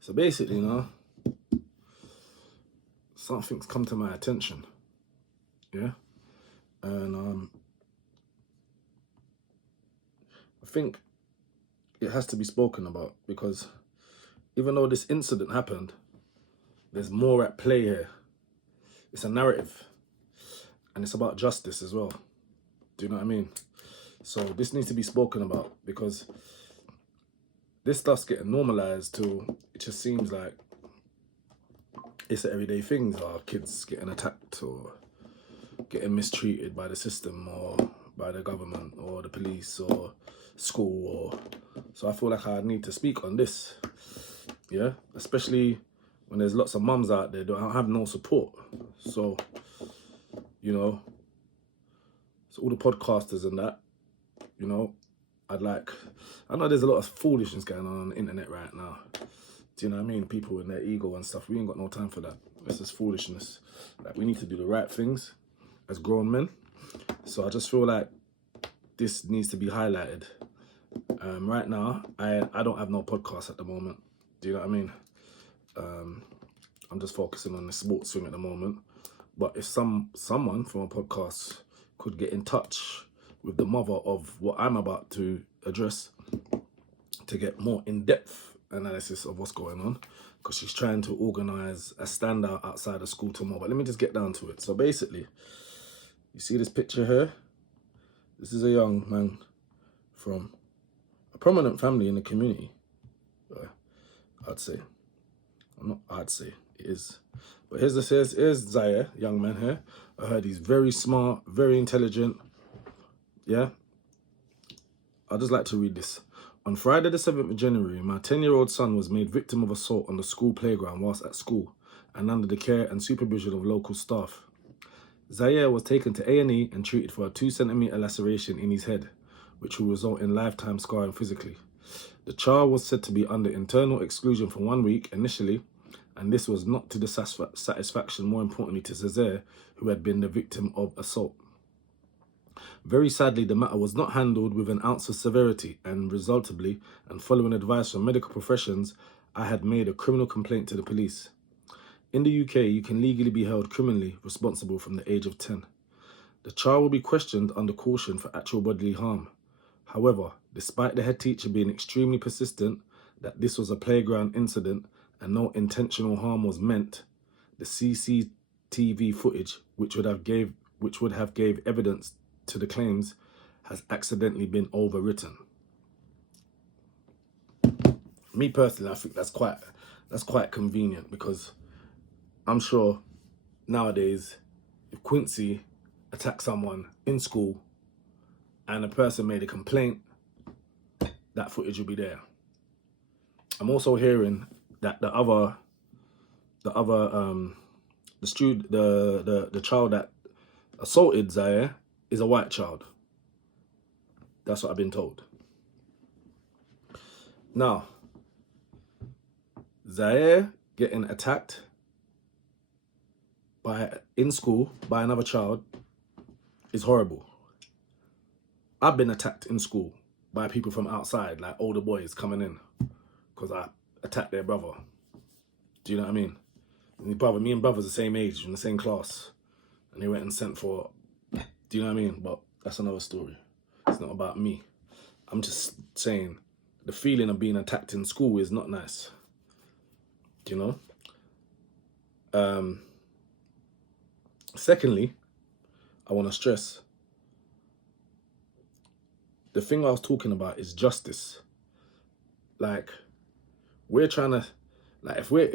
So basically, something's come to my attention, yeah, and I think it has to be spoken about because even though this incident happened, there's more at play here. It's a narrative, and it's about justice as well. Do you know what I mean? So this needs to be spoken about because this stuff's getting normalized till it just seems like it's everyday things. Our kids getting attacked or getting mistreated by the system or by the government or the police or school or so I feel like I need to speak on this, yeah, especially when there's lots of mums out there that don't have no support. So so all the podcasters and that, I know there's a lot of foolishness going on the internet right now. Do you know what I mean? People with their ego and stuff, we ain't got no time for that. This is foolishness. Like, we need to do the right things as grown men. So I just feel like this needs to be highlighted. Right now, I don't have no podcast at the moment. Do you know what I mean? I'm just focusing on the sports thing at the moment. But if someone from a podcast could get in touch with the mother of what I'm about to address to get more in-depth analysis of what's going on, because she's trying to organise a standout outside of school tomorrow. But let me just get down to it. So basically, you see this picture here? This is a young man from a prominent family in the community. I'd say it is. But here's Zaire, young man here. I heard he's very smart, very intelligent. Yeah. I'd just like to read this. On Friday the 7th of January, my 10-year-old son was made victim of assault on the school playground whilst at school and under the care and supervision of local staff. Zaire was taken to A&E and treated for a 2-centimeter laceration in his head, which will result in lifetime scarring physically. The child was said to be under internal exclusion for 1 week initially, and this was not to the satisfaction, more importantly, to Zaire, who had been the victim of assault. Very sadly, the matter was not handled with an ounce of severity, and resultably, and following advice from medical professions, I had made a criminal complaint to the police. In the UK, you can legally be held criminally responsible from the age of 10. The child will be questioned under caution for actual bodily harm. However, despite the head teacher being extremely persistent that this was a playground incident and no intentional harm was meant, the CCTV footage, which would have gave evidence to the claims, has accidentally been overwritten. Me personally, I think that's quite convenient, because I'm sure nowadays, if Quincy attacked someone in school and a person made a complaint, that footage will be there. I'm also hearing that the child that assaulted Zaire is a white child. That's what I've been told. Now, Zaire getting attacked in school by another child is horrible. I've been attacked in school by people from outside, like older boys coming in, because I attacked their brother. Do you know what I mean? Me and brother's the same age, in the same class, and they went and sent for. Do you know what I mean? But that's another story. It's not about me. I'm just saying the feeling of being attacked in school is not nice. Do you know? Secondly, I want to stress the thing I was talking about is justice. Like, we're trying to, like, if we're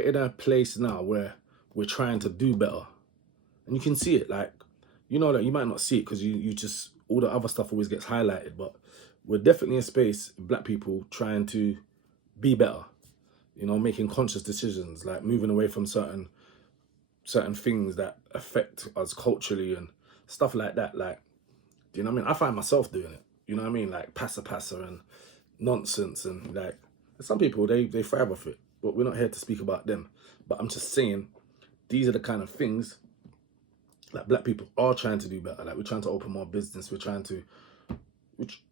in a place now where we're trying to do better, and you can see it, like, that you might not see it because you just, all the other stuff always gets highlighted, but we're definitely in a space, black people, trying to be better, making conscious decisions, like moving away from certain things that affect us culturally and stuff like that. Like, do you know what I mean? I find myself doing it, you know what I mean? Like passa and nonsense, and like, some people, they thrive off it, but we're not here to speak about them. But I'm just saying, these are the kind of things like black people are trying to do better. Like, we're trying to open more business.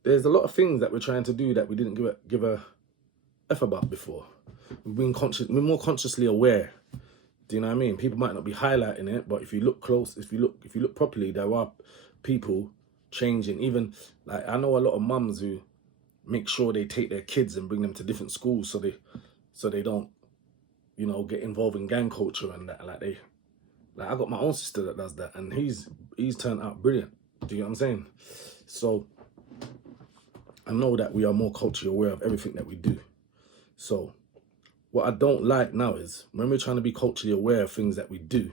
There's a lot of things that we're trying to do that we didn't give a F about before. We're more consciously aware. Do you know what I mean? People might not be highlighting it, but if you look close, if you look properly, there are people changing. Even like I know a lot of mums who make sure they take their kids and bring them to different schools so they don't, you know, get involved in gang culture and that. Like I got my own sister that does that, and he's turned out brilliant. Do you know what I'm saying? So I know that we are more culturally aware of everything that we do. So what I don't like now is when we're trying to be culturally aware of things that we do,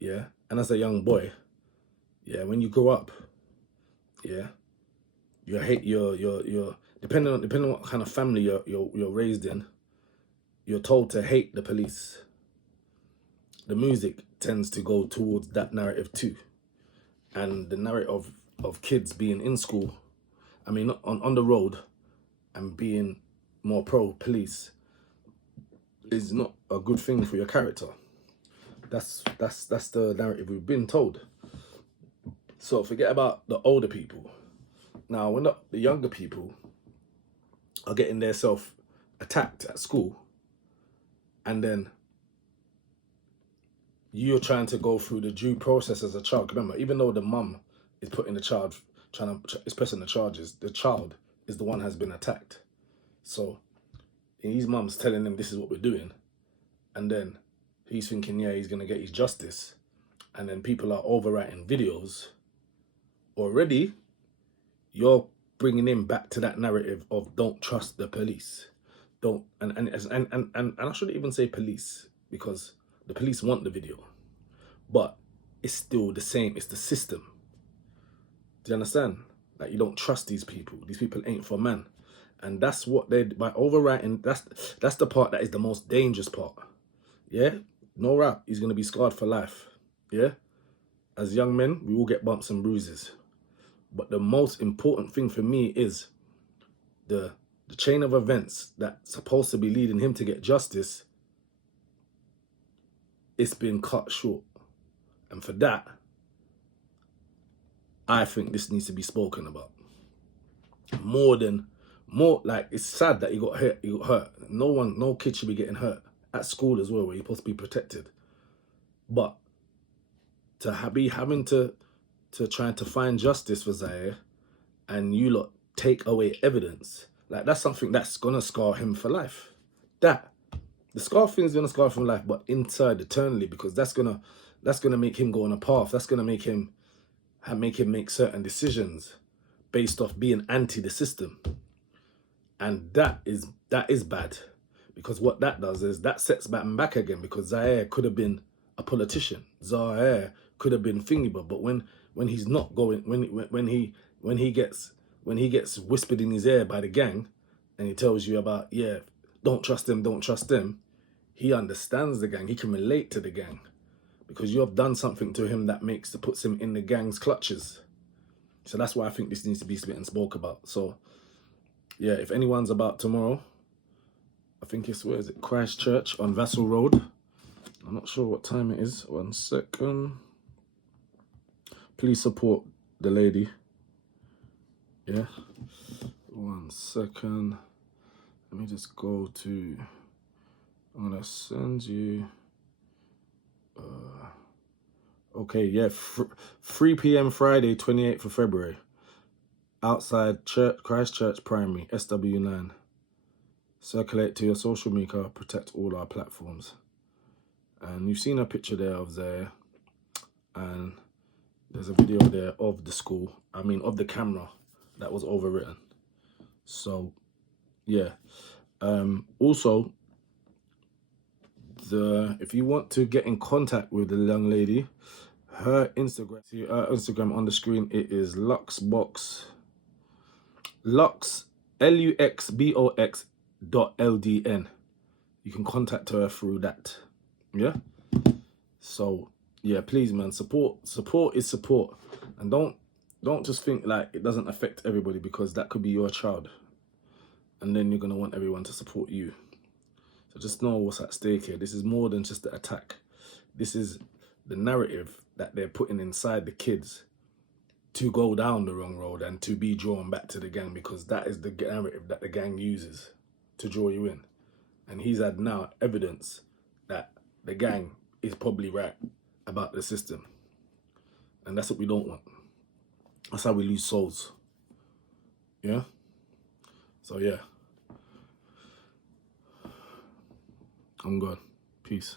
yeah. And as a young boy, yeah, when you grow up, yeah, you hate your depending on what kind of family you're raised in, you're told to hate the police. The music tends to go towards that narrative too, and the narrative of kids being in school, I mean on the road, and being more pro police is not a good thing for your character. That's the narrative we've been told. So forget about the older people. Now, when the younger people are getting their self attacked at school, and then you're trying to go through the due process as a child. Remember, even though the mum is putting the charge, is pressing the charges, the child is the one has been attacked. So his mum's telling him this is what we're doing, and then he's thinking, yeah, he's gonna get his justice, and then people are overwriting videos. Already, you're bringing him back to that narrative of don't trust the police, don't and I shouldn't even say police because the police want the video, but it's still the same. It's the system. Do you understand? Like you don't trust these people. These people ain't for man, and that's what they by overwriting. That's the part that is the most dangerous part. Yeah, no rap. He's gonna be scarred for life. Yeah, as young men, we all get bumps and bruises. But the most important thing for me is the chain of events that's supposed to be leading him to get justice. It's been cut short. And for that, I think this needs to be spoken about. More like it's sad that he got hurt. No kid should be getting hurt at school as well, where you're supposed to be protected. But to be having to try to find justice for Zaire, and you lot take away evidence, like that's something that's gonna scar him for life. That the scar thing's gonna scar him for life, but inside eternally, because that's gonna make him go on a path. That's gonna make him make certain decisions based off being anti the system, and that is bad, because what that does is that sets back again. Because Zaire could have been a politician. Zaire could have been thingy, but when he's not going, when he gets whispered in his ear by the gang, and he tells you about, yeah, don't trust them, he understands the gang. He can relate to the gang because you have done something to him that puts him in the gang's clutches. So that's why I think this needs to be split and spoke about. So yeah, if anyone's about tomorrow, I think it's, where is it, Christchurch on Vassal Road. I'm not sure what time it is. 1 second. Please support the lady. Yeah. 1 second. Let me just go to, I'm gonna send you, okay, yeah, 3 p.m. Friday, 28th of February. Outside Christchurch Primary, SW9. Circulate to your social media, protect all our platforms. And you've seen a picture there of there, and there's a video there of the school, of the camera that was overwritten. So yeah, also if you want to get in contact with the young lady, her Instagram on the screen, it is Luxbox, Lux LUXBOX.LDN. You can contact her through that. Yeah. So yeah, please, man, support is support, and don't just think like it doesn't affect everybody, because that could be your child, and then you're gonna want everyone to support you. So just know what's at stake here. This is more than just the attack. This is the narrative that they're putting inside the kids to go down the wrong road and to be drawn back to the gang, because that is the narrative that the gang uses. to draw you in. And he's had now evidence that the gang is probably right about the system. And that's what we don't want. That's how we lose souls. Yeah? So yeah. I'm gone. Peace.